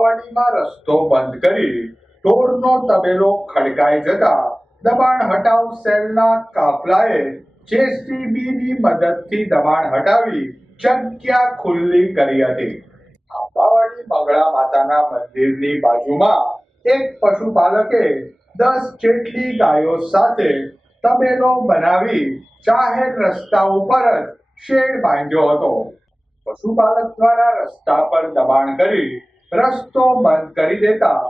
આંબાવાડીમાં રસ્તો બંધ કરી ઢોરનો તબેલો ખડકાઈ જતા દબાણ હટાવ સેલના કાફલાએ જેસીબીની મદદથી દબાણ હટાવી જગ્યા ખુલ્લી કરી હતી। આંબાવાડી મંગળા માતાના મંદિરની બાજુમાં એક પશુપાલકે 10 જેટલી ગાયો સાથે તબેલો બનાવી જાહેર રસ્તા ઉપર જ શેડ બાંધ્યો હતો। પશુપાલક દ્વારા રસ્તા પર દબાણ કરી રસ્તો બંધ કરી દેતા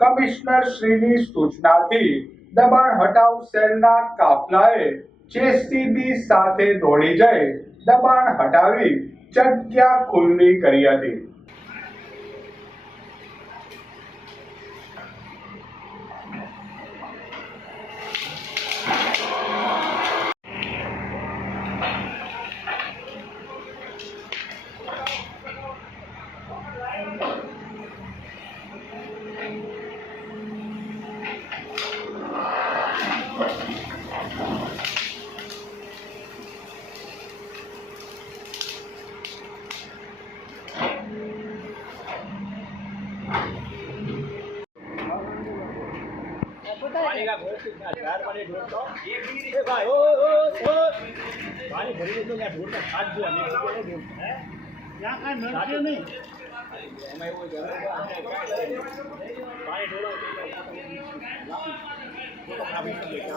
કમિશનર શ્રીની સૂચનાથી દબાણ હટાવ સેલના કાફલાએ જેસીબી સાથે દોડી જઈ દબાણ હટાવી જગ્યા ખુલ્લી કરી હતી। पानी भरी तो क्या ढूंढ का खाद जो हमें क्या का नलके नहीं हमें वो पानी ढोलो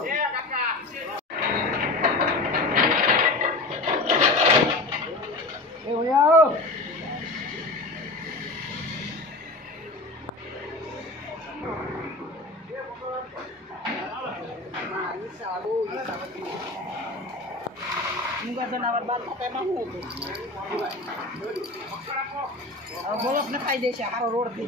ए काका ए भैया मुझे जनावर बात पता है मैं हूँ अब बोलो अपने फायदे से हारो रोड दी